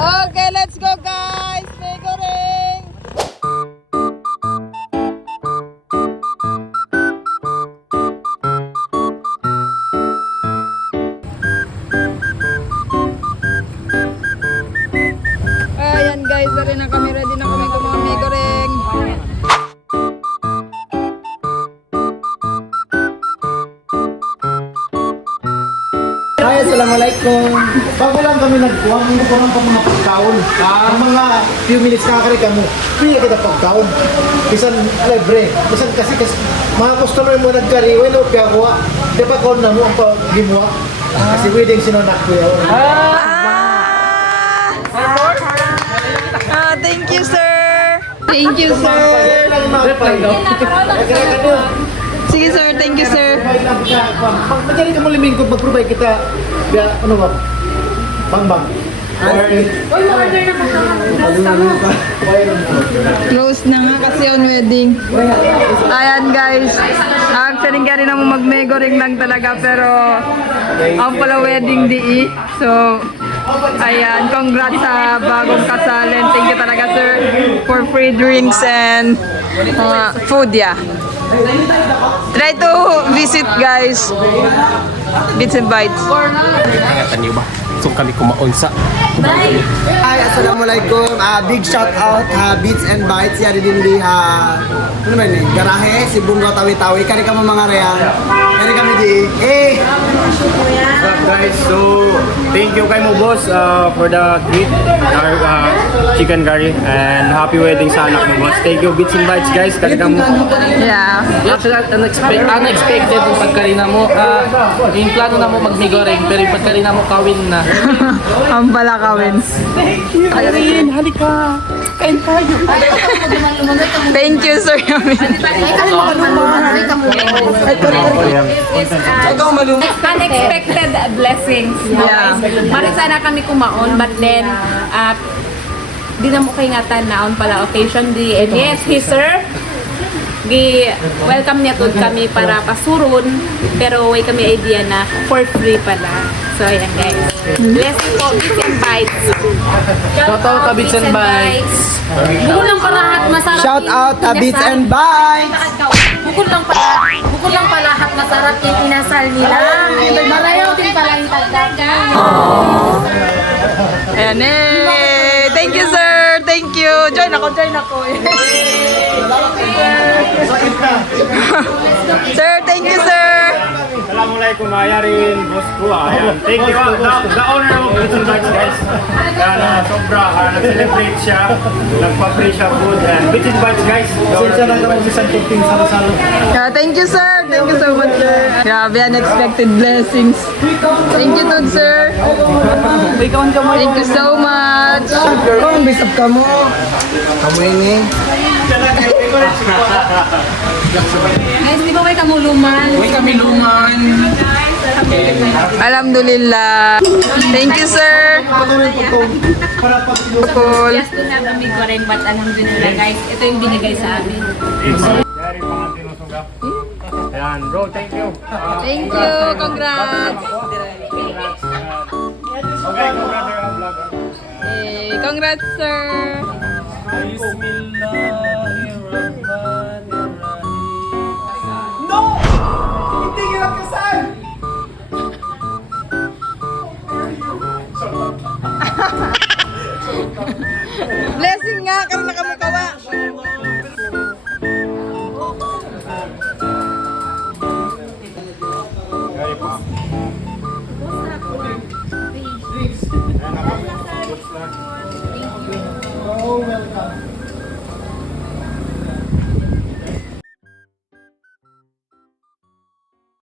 Okay, let's go guys! Mego ring! Ayan guys, ready na kami gumawa Mego ring. Hi, assalamualaikum. Bago lang kami nagkuha, hindi ko lang pa mga pagkaon. Ang mga few minutes kakari ka mo, piya kita pagkaon. Bisan libre. Bisan kasi mga customer mo nagkari, wala piya kuha. Di pa kaon na mo ang pag-gimuha. Kasi wedding sinonak ko yun. Thank you sir! Thank you sir! Sige sir, thank you sir! Madali ka mo limingkod, mag-provide kita. Ano ba? Bang-bang. Close na nga kasi on wedding. Ayan guys. Actually nga rin na mo mag-mego ring lang talaga pero ang pala wedding di. So ayan, congrats sa bagong kasalan. Thank you talaga sir for free drinks and food yeah. Try to visit guys. Bits and Bites. Ingatan niyo ba? So kami kumaon sa Hi, assalamualaikum. Big shout out Beats and Bites ya din di ano ba ni? Garahe si Bunga Tawi-Tawi. Kari ka mo mga real. Kari kami di. What's up guys? So thank you kay mo boss for the treat our chicken curry and happy wedding sa anak mo boss. Thank you Bits and Bites guys. Kari ka mo. Yeah. Actually, unexpected yung pagkarina mo. Yung plano na mo magmigoreng, pero yung pagkarina mo kawin na. Ang palakawins. Ayun, halika. Kain tayo. Thank you sir. Unexpected blessings. Yeah. Maring sana kami kumaon, but then, di na mo kaingatan naon pala occasion di. And yes, he sir, welcome niyatud kami para pasuron, pero way kami idea na for free pala. So ayan guys. Blessing po, Bits and Bites. Shout out to Bits and Bites. Bukod lang palahat masarap. Shout out Beats and Bites. Bukod lang palahat masarap yung inasal nila. Marayaw din pala yung tagdagan. Ayan eh. Thank you sir. Thank you. Join ako. Sir, thank you sir. Assalamualaikum ayarin boss ko. Ayan. Thank you the owner of Bits and Bites guys. Kaya sobra nag-celebrate siya. Nagpa-free siya food and Bits and Bites guys. Sensya lang kami sa Santuting Salo-Salo. Yeah, thank you sir. Thank you so much sir. Grabe, unexpected blessings. Thank you Todd sir. Thank you so much. Oh, bisap ka mo. Kamu ini. Guys, di ba may kamuluman? Kami luman. Alhamdulillah. Thank you sir. Cool. Just to have a big goreng, but alhamdulillah guys, ito yung binigay sa amin. Yari pangatino suga. Ayan bro, thank you. Thank you. Congrats. Okay, brother ang vlog. Hey, congrats sir. Blessing nga, karon na kami